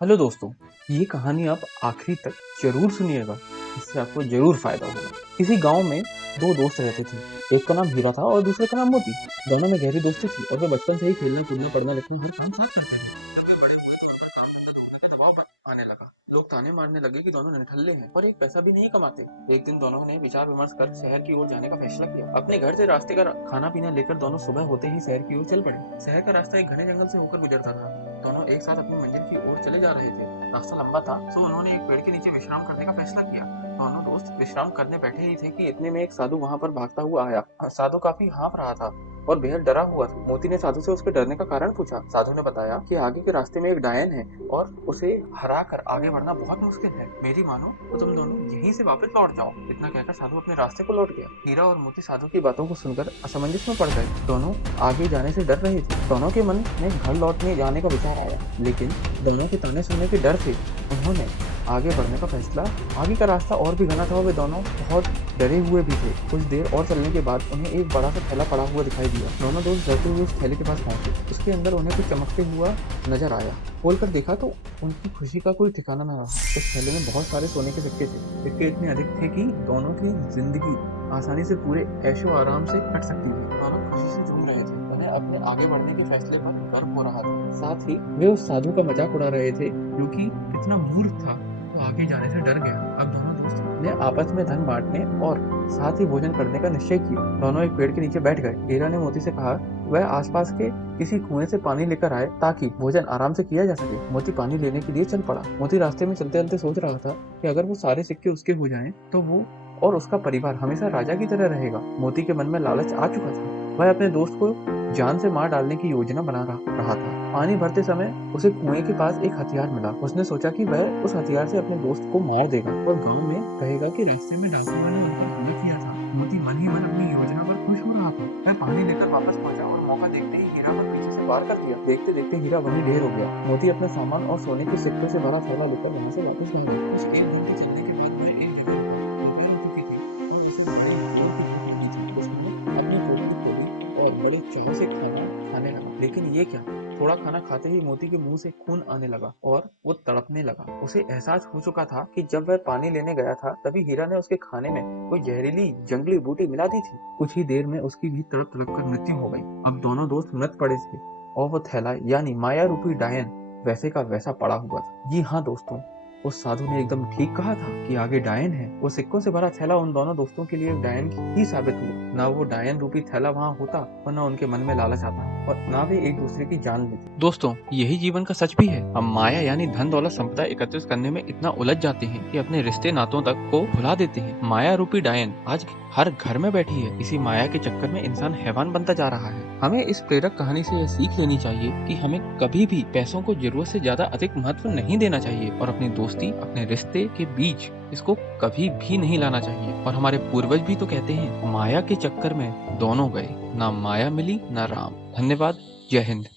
Hello दोस्तों, ये कहानी आप आखिरी तक जरूर सुनिएगा। इससे आपको जरूर फायदा होगा। किसी गांव में दो दोस्त रहते थे। एक का नाम हीरा था और दूसरे का नाम मोती। दोनों में गहरी दोस्ती थी और वे बचपन से ही खेलना कूदना पढ़ना लिखना हर काम साथ करते थे। जब वे बड़े हुए तो उन पर काम धंधा ढूंढने का दबाव आने लगा। लोग ताने मारने लगे कि दोनों निठल्ले हैं और एक पैसा भी नहीं कमाते। एक दिन दोनों ने विचार विमर्श कर शहर की ओर जाने का फैसला किया। अपने घर से रास्ते का खाना पीना लेकर दोनों सुबह होते ही शहर की ओर चल पड़े। शहर का रास्ता एक घने जंगल से होकर गुजरता था। दोनों एक साथ अपनी मंजिल की ओर चले जा रहे थे। रास्ता लंबा था तो उन्होंने एक पेड़ के नीचे विश्राम करने का फैसला किया। दोनों दोस्त विश्राम करने बैठे ही थे कि इतने में एक साधु वहां पर भागता हुआ आया। साधु काफी हाँफ रहा था और बेहद डरा हुआ था। मोती ने साधु से उसके डरने का कारण पूछा। साधु ने बताया कि आगे के रास्ते में एक डायन है और उसे हरा कर आगे बढ़ना बहुत मुश्किल है। मेरी मानो तो तुम दोनों यहीं से वापस लौट जाओ। इतना कहकर साधु अपने रास्ते को लौट गया। हीरा और मोती साधु की बातों को सुनकर असमंजस में पड़ गए। दोनों आगे जाने से डर रहे थे। दोनों के मन में घर लौटने जाने का विचार आया, लेकिन दोनों के ताने सुनने के डर से उन्होंने आगे बढ़ने का फैसला। आगे का रास्ता और भी घना था और वे दोनों बहुत डरे हुए भी थे। कुछ देर और चलने के बाद उन्हें एक बड़ा सा थैला पड़ा हुआ दिखाई दिया। दोनों दोस्त डरते हुए उस थैले के पास पहुंचे। उसके अंदर उन्हें कुछ चमकते हुआ नजर आया। खोलकर देखा तो उनकी खुशी का कोई ठिकाना न रहा। उस थैले में बहुत सारे सोने के सिक्के थे। सिक्के इतने अधिक थे कि दोनों की जिंदगी आसानी से पूरे ऐशो आराम से कट सकती थी। दोनों खुशी से झूम रहे थे। उन्हें अपने आगे बढ़ने के फैसले पर गर्व हो रहा था। साथ ही वे उस साधु का मजाक उड़ा रहे थे जो कि इतना मूर्ख था तो आगे जाने से डर गया। अब दोनों दोस्त ने आपस में धन बांटने और साथ ही भोजन करने का निश्चय किया। दोनों एक पेड़ के नीचे बैठ गए। हीरा ने मोती से कहा वह आसपास के किसी कुएं से पानी लेकर आए ताकि भोजन आराम से किया जा सके। मोती पानी लेने के लिए चल पड़ा। मोती रास्ते में चलते चलते सोच रहा था कि अगर वो सारे सिक्के उसके हो जाएं तो वो और उसका परिवार हमेशा राजा की तरह रहेगा। मोती के मन में लालच आ चुका था। वह अपने दोस्त को जान से मार डालने की योजना बना रहा था। पानी भरते समय उसे कुएं के पास एक हथियार मिला। उसने सोचा कि वह उस हथियार से अपने दोस्त को मार देगा और गांव में कहेगा कि रास्ते में डाकुओं ने उन पर हमला किया था। मोती मन ही मन अपनी योजना पर खुश हो रहा था। वह पानी लेकर वापस पहुंचा और मौका देखते ही हीरा पर पीछे से वार कर दिया। देखते देखते हीरा वहीं ढेर हो गया। मोती अपना सामान और सोने के सिक्कों से भरा थैला लेकर वहां से वापस भागा। कुछ एक घंटे चलने के बाद वह एक जगह दोपहर हो चुकी थी और उसे बड़ी भूख लगी थी। उसने अपनी टोकरी खोली और बड़े चाव से खाना खाने लगा। लेकिन ये क्या, थोड़ा खाना खाते ही मोती के मुंह से खून आने लगा और वो तड़पने लगा। उसे एहसास हो चुका था कि जब वह पानी लेने गया था तभी हीरा ने उसके खाने में कोई जहरीली जंगली बूटी मिला दी थी। कुछ ही देर में उसकी भी तड़प तड़प कर मृत्यु हो गई। अब दोनों दोस्त मृत पड़े थे और वो थैला यानी माया रूपी डायन वैसे का वैसा पड़ा हुआ था। जी हाँ दोस्तों, उस साधु ने एकदम ठीक कहा था कि आगे डायन है। वो सिक्कों से भरा थैला उन दोनों दोस्तों के लिए डायन ही साबित हुआ। ना वो डायन रूपी थैला वहां होता और ना उनके मन में लालच आता और ना वे एक दूसरे की जान लेते। दोस्तों, यही जीवन का सच भी है। हम माया यानी धन दौलत संपदा एकत्रित करने में इतना उलझ जाते हैं कि अपने रिश्ते नातों तक को भुला देते हैं। माया रूपी डायन आज हर घर में बैठी है। इसी माया के चक्कर में इंसान हैवान बनता जा रहा है। हमें इस प्रेरक कहानी से यह सीख लेनी चाहिए कि हमें कभी भी पैसों को जरूरत से ज्यादा अधिक महत्व नहीं देना चाहिए और अपनी दोस्ती अपने रिश्ते के बीच इसको कभी भी नहीं लाना चाहिए। और हमारे पूर्वज भी तो कहते हैं माया के चक्कर में दोनों गए, ना माया मिली ना राम। धन्यवाद। जय हिंद।